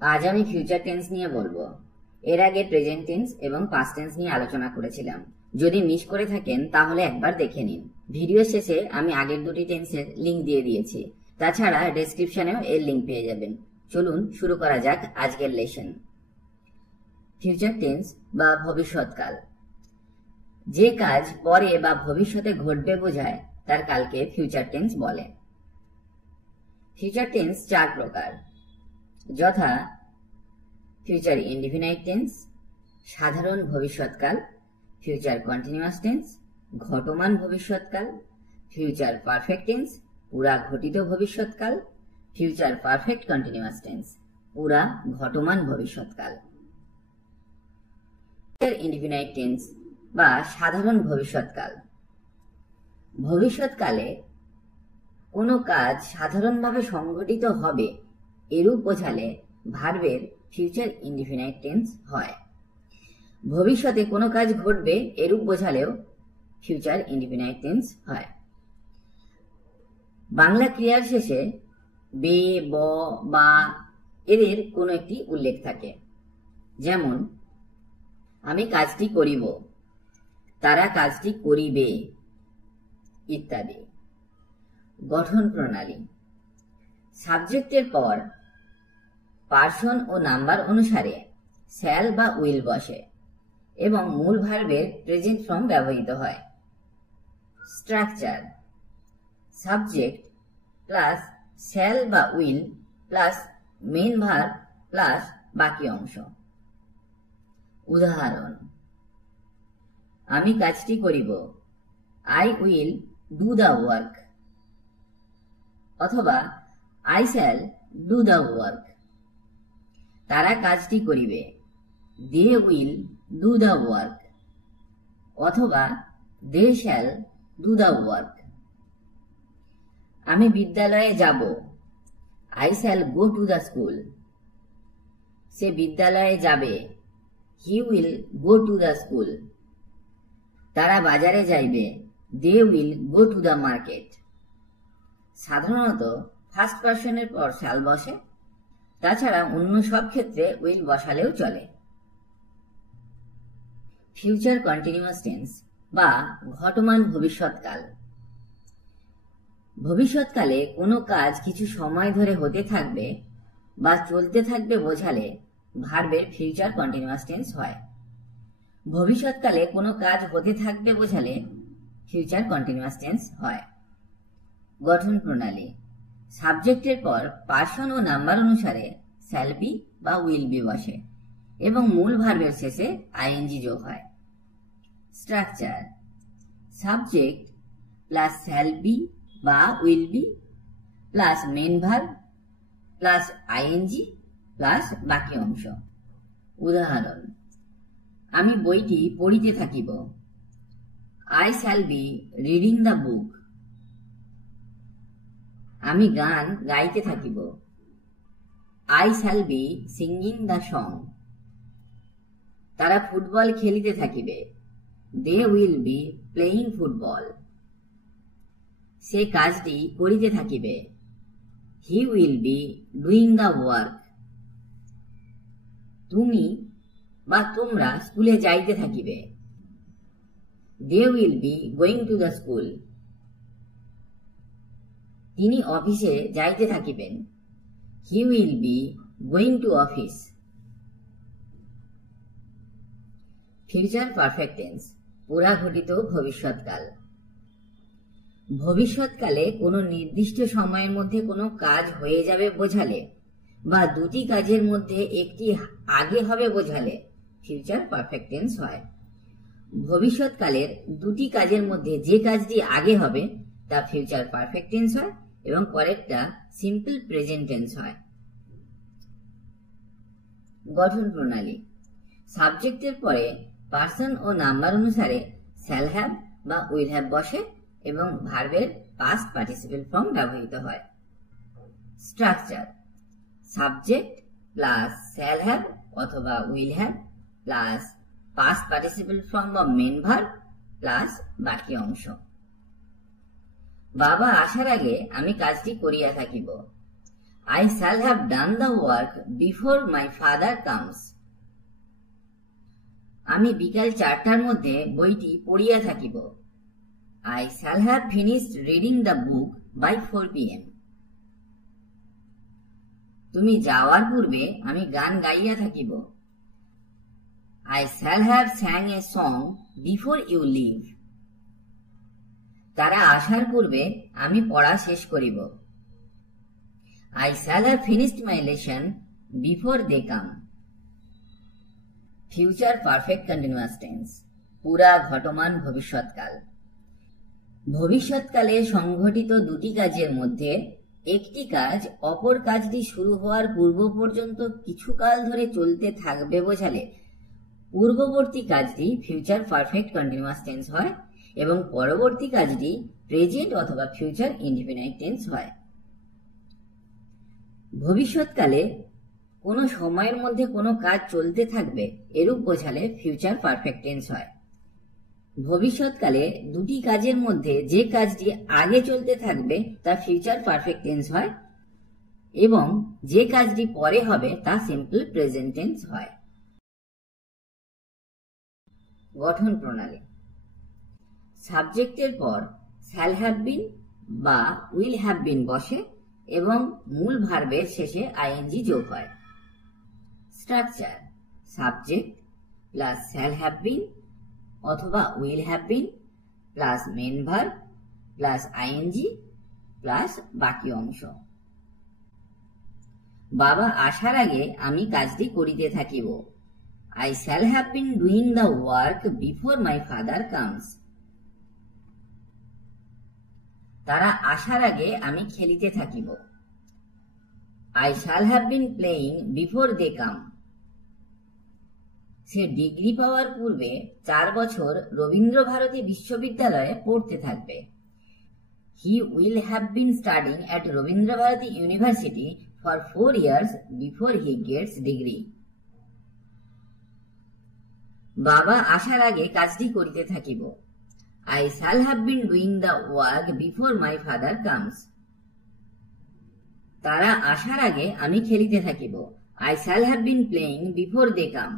আজ আমি future tense নিয়ে বলবো। এর আগে প্রেজেন্ট টেন্স এবং পাস্ট টেন্স নিয়ে আলোচনা করেছিলাম। যদি মিস করে থাকেন তাহলে একবার দেখে নিন। ভিডিও শেষে আমি আগের দুটি টেন্সের লিংক দিয়ে দিয়েছি। তাছাড়া ডেসক্রিপশনেও এর লিংক পেয়ে যাবেন। চলুন শুরু করা যাক আজকের লেসন। ফিউচার টেন্স বা ভবিষ্যৎকাল। যে কাজ পরে বা ভবিষ্যতে ঘটবে বোঝায় তার কালকে ফিউচার টেন্স বলে। ফিউচার টেন্স চার প্রকার, যথা ফিউচার ইনডিফিনাইট টেন্স, সাধারণ ভবিষ্যৎকাল, ফিউচার কন্টিনিউয়াস টেন্স, ঘটমান ভবিষ্যৎকাল, ফিউচার পারফেক্ট টেন্স, পুরা ঘটিত ভবিষ্যৎকাল, ফিউচার পারফেক্ট কন্টিনিউয়াস টেন্স, পুরা ঘটমান ভবিষ্যৎকাল। ফিউচার ইনডিফিনাইট টেন্স বা সাধারণ ভবিষ্যৎকাল। ভবিষ্যৎকালে কোনো কাজ সাধারণভাবে সংঘটিত হবে এরূপ বোঝালে ভার্বের ফিউচার ইনডিফিনাইট টেন্স হয়। ভবিষ্যতে কোনো কাজ ঘটবে এরূপ বোঝালেও ফিউচার ইনডিফিনাইট টেন্স হয়। বাংলা ক্রিয়ার শেষে বে, ব, বা এদের কোনো একটি উল্লেখ থাকে। যেমন আমি কাজটি করিব, তারা কাজটি করিবে ইত্যাদি। গঠন প্রণালী। সাবজেক্টের পর পার্সন ও নাম্বার অনুসারে শ্যাল বা উইল বসে এবং মূল ভার্বের প্রেজেন্ট ফর্ম ব্যবহৃত হয়। স্ট্রাকচার: সাবজেক্ট প্লাস শ্যাল বা will plus main verb plus বাকি অংশ। উদাহরণ: আমি কাজটি করিব, I will do the work, অথবা I shall do the work. তারা কাজটি করিবে, they will do the work, অথবা they shall do the work. আমি বিদ্যালয়ে যাব, I shall go to the school. সে বিদ্যালয়ে যাবে, he will go to the school. তারা বাজারে যাইবে, they will go to the market. সাধারণত ফার্স্ট পার্সনের পর শ্যাল বসে, তাছাড়া অন্য সব ক্ষেত্রে উইল বসালেও চলে। ফিউচার কন্টিনিউয়াস টেন্স বা ঘটমান ভবিষ্যৎকাল। ভবিষ্যৎকালে কোনো কাজ কিছু সময় ধরে হতে থাকবে বা চলতে থাকবে বোঝালে ভার্বের ফিউচার কন্টিনিউয়াস টেন্স হয়। ভবিষ্যৎকালে কোনো কাজ হতে থাকবে বোঝালে ফিউচার কন্টিনিউয়াস টেন্স হয়। গঠন প্রণালী। সাবজেক্টের পর পার্সন ও নাম্বার অনুসারে শ্যাল বি বা উইল বি বসে এবং মূল ভার্বের শেষে আইএনজি যোগ হয়। Structure: subject plus shall be বা will be plus main verb plus ING plus বাকি অংশ। উদাহরণ: আমি বইটি পড়িতে থাকিব, I shall be reading the book. আমি গান গাইতে থাকিব, I shall be singing the song. তারা ফুটবল খেলিতে থাকিবে, they will be playing football. সে কাজটি করিতে থাকিবে, he will be doing the work. তুমি বা তোমরা স্কুলে যাইতে থাকিবে, they will be going to the school. তিনি অফিসে যাইতে থাকিবেন, he will be going to office. Future perfect tense পুরা ঘটিত ভবিষ্যৎকাল। ভবিষ্যৎকালে কোনো নির্দিষ্ট সময়ের মধ্যে কোনো কাজ হয়ে যাবে বোঝালে বা দুটি কাজের মধ্যে একটি আগে হবে বোঝালে ফিউচার পারফেক্ট টেন্স হয়। ভবিষ্যৎকালের দুটি কাজের মধ্যে যে কাজটি আগে হবে তা ফিউচার পারফেক্ট টেন্স হয় এবং পরেরটা সিম্পল প্রেজেন্ট টেন্স হয়। গঠন প্রণালী। সাবজেক্টের পরে পার্সন ও নাম্বার অনুসারে শ্যাল হ্যাভ বা উইল হ্যাভ বসে এবং ভার্বের পাস্ট পার্টিসিপেল ফর্ম ব্যবহৃত হয়। Structure: subject plus shall have অথবা will have plus past participle form বা মেন ভার্ব প্লাস বাকি অংশ। বাবা আসার আগে আমি কাজটি করিয়া থাকিব, I shall have done the work before my father comes. আমি বিকাল 4টার মধ্যে বইটি পড়িয়া থাকিব। I shall have finished reading the book by 4 p.m. তুমি যাওয়ার পূর্বে আমি গান গাইয়া থাকিব। I shall have sang a song before you leave. তারা আসার পূর্বে আমি পড়া শেষ করিব। I shall have finished my lesson before they come. Future perfect continuous tense, পুরা ঘটমান ভবিষ্যৎকাল। ভবিষ্যৎকালে সংঘটিত দুটি কাজের মধ্যে একটি কাজ অপর কাজটি শুরু হওয়ার পূর্ব পর্যন্ত কিছু কাল ধরে চলতে থাকবে বোঝালে পূর্ববর্তী কাজটি ফিউচার পারফেক্ট কন্টিনিউয়াস টেন্স হয় এবং পরবর্তী কাজটি প্রেজেন্ট অথবা ফিউচার ইনডিফিনাইট টেন্স হয়। ভবিষ্যৎকালে কোনো সময়ের মধ্যে কোনো কাজ চলতে থাকবে এরূপ বোঝালে ফিউচার পারফেক্ট টেন্স হয়। ভবিষ্যৎকালে দুটি কাজের মধ্যে যে কাজটি আগে চলতে থাকবে তা ফিউচার পারফেক্ট টেন্স হয় এবং যে কাজটি পরে হবে তা সিম্পল প্রেজেন্ট টেন্স হয়। গঠন প্রণালী। সাবজেক্টের পর শ্যাল হ্যাভ বিন বা উইল হ্যাভ বিন বসে এবং মূল ভার্বের শেষে আইএনজি যোগ হয়। Structure: subject plus shall have been অথবা will have been plus main verb plus ING plus বাকি অংশ। বাবা আসার আগে আমি কাজটি করিতে থাকিব। I shall have been doing the work before my father comes. তারা আসার আগে আমি খেলিতে থাকিব। I shall have been playing before they come. সে ডিগ্রি পাওয়ার পূর্বে 4 বছর রবীন্দ্রভারতী বিশ্ববিদ্যালয়ে পড়তে থাকবে। He will have been studying at Rabindrabharati University for 4 years before he gets degree. বাবা আসার আগে কাজটি করিতে থাকিব। I shall have been doing the work before my father comes. তারা আসার আগে আমি খেলিতে থাকিব। I shall have been playing before they come.